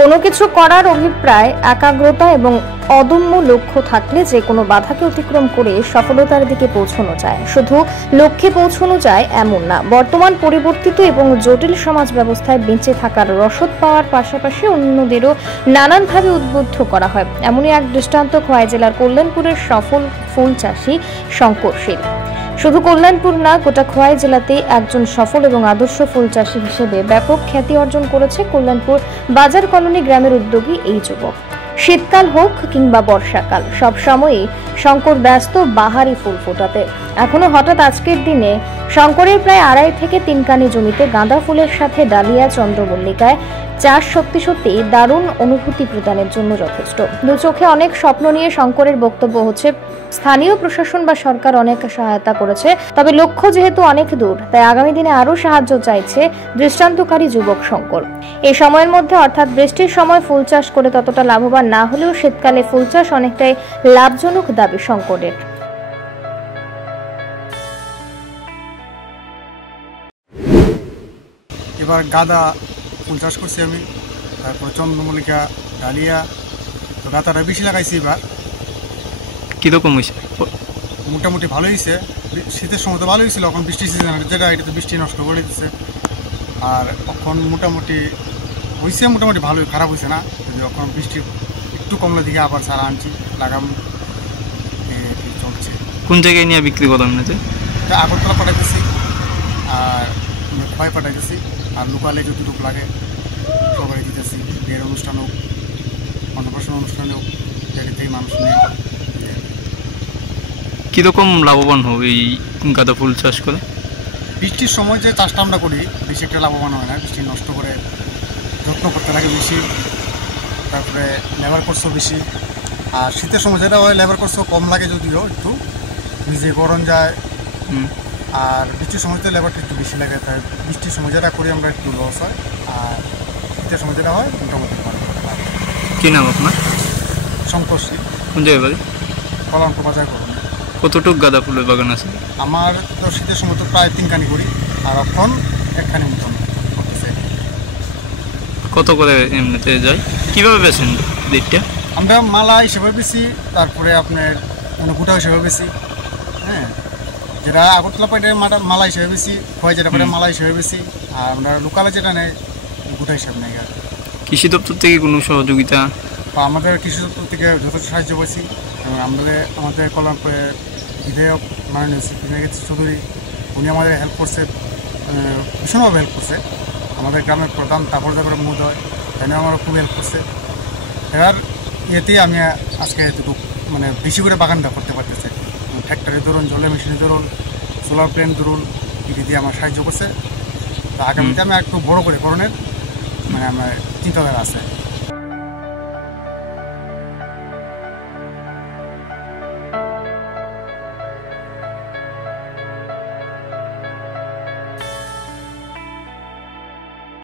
কোনো কিছু করার অভিপ্রায়, একাগ্রতা এবং অদম্য লক্ষ্য থাকলে যে কোনো বাধাকে অতিক্রম করে সফলতার দিকে পৌঁছানো যায়। শুধু লক্ষ্যে পৌঁছানো যায় এমন না, বর্তমান পরিবর্তিত এবং জটিল সমাজ ব্যবস্থায় বেঁচে থাকার রসদ পাওয়ার পাশাপাশি অন্যদেরও নানানভাবে উদ্বুদ্ধ করা হয়। এমনই এক দৃষ্টান্ত খোয়াই জেলার কল্যাণপুরের সফল ফুল চাষী শঙ্কর শীল। শুধু কল্যাণপুর না, গোটা খোয়াই জেলাতে একজন সফল এবং আদর্শ ফুল চাষী হিসেবে ব্যাপক খ্যাতি অর্জন করেছে কল্যাণপুর বাজার কলোনি গ্রামের উদ্যোগী এই যুবক। শীতকাল হোক কিংবা বর্ষাকাল, সব সময়ই শঙ্কর ব্যস্ত বাহারি ফুল ফোটাতে। এখনো হঠাৎ আজকের দিনে শঙ্করের প্রায় 2.5 থেকে 3 কানি জমিতে গাঁদা ফুলের সাথে ডালিয়া, চন্দ্রমল্লিকায় চাষ সত্যি সত্যি দারুণ অনুভূতি প্রদানের জন্য যথেষ্ট। দু চোখে অনেক স্বপ্ন নিয়ে শঙ্করের বক্তব্য হচ্ছে, স্থানীয় প্রশাসন বা সরকার অনেক সহায়তা করেছে, তবে লক্ষ্য যেহেতু অনেক দূর, তাই আগামী দিনে আরো সাহায্য চাইছে দৃষ্টান্তকারী যুবক শঙ্কর। এই সময়ের মধ্যে অর্থাৎ বৃষ্টির সময় ফুল চাষ করে ততটা লাভবান না হলেও শীতকালে ফুল চাষ অনেকটাই লাভজনক দাবি শঙ্করের। এবার গাঁদা ফুল চাষ করছি আমি, তারপর চন্দ্রমল্লিকা, ডালিয়া। তো গাঁদাটা বেশি লাগাইছি এবার। কীরকম হয়েছে? মোটামুটি ভালো হয়েছে। শীতের সময় তো ভালো হয়েছিল, এখন বৃষ্টি সিজন যেটা, এটা তো বৃষ্টি নষ্ট করে দিচ্ছে। আর এখন মোটামুটি হয়েছে, মোটামুটি ভালোই, খারাপ হয়েছে না। যখন বৃষ্টি একটু কমলে দিকে আবার সারা আনছি, লাগাম চলছে। কোন জায়গায় নিয়ে বিক্রি করেন? এটা আগরতলা পাঠাইতেছি আর খোয়াই পাঠাইতেছি, আর লোকালে যদি লোক লাগে সবাই দিতেছি। বিয়ের অনুষ্ঠান হোক, অন্নপ্রাশন অনুষ্ঠান হোক, জায়গাতেই মানুষ নেই। কীরকম লাভবান হবে এই গাঁদা ফুল চাষ করে? বৃষ্টির সময় যে চাষটা আমরা করি বেশি একটা লাভবান হয় না। বৃষ্টি নষ্ট করে যত্ন করতে লাগে বেশি, তারপরে লেবার খরচও বেশি। আর শীতের সময় যেটা হয় লেবার খরচও কম লাগে, যদিও একটু নিজে গরম যায়। আর বৃষ্টির সময়তে লেবারটা একটু বেশি লাগে, তাই বৃষ্টির সময় যেটা করি আমরা একটু লস হয়। আর শীতের সময় যেটা হয় মোটামুটি ভালো। কী নাম আপনার? শঙ্কর শীল। কোন জায়গায় বাড়ি? কল্যাণপুর বাজার করুন। কতটুক গাঁদা ফুলের বাগান আছে? আমার তো শীতের সময় তো প্রায় 3 কানি করি, আর এখন 1 কানি মতন করতেছে। কত করে এমনিতে যায়? কীভাবে বেছেন দিকটা? আমরা মালা হিসেবে বেশি, তারপরে আপনার গোটা হিসেবে বেশি। হ্যাঁ, যেটা আগরতলা পাইটে মালা হিসেবে বেশি, খোয়াই যেটা পাইটে মালা হিসেবে বেশি, আর আমরা লোকালে যেটা নেই গোটা হিসাবে নেই। আর কৃষি দপ্তর থেকে কোনো সহযোগিতা বা আমাদের কৃষি দপ্তর থেকে যথেষ্ট সাহায্য পাইছি। এবং আমাদের কল্যাণপুরে বিধায়ক মাননীয় চৌধুরী, উনি আমাদের হেল্প করছে, ভীষণভাবে হেল্প করছে। আমাদের গ্রামের প্রধান তারপরে মহোদয়, এনে আমারও খুব হেল্প করছে। এবার ইয়েতেই আমি আজকে এতটুকু মানে বেশি করে বাগানটা করতে পারতেছে। ট্র্যাক্টরের ধরুন, জলের মেশিনের ধরুন, সোলার প্ল্যান্ট ধরুন, এটি দিয়ে আমার সাহায্য করছে। তো আগামীতে আমি একটু বড় করে করণের মানে আমার চিন্তাধারা আছে।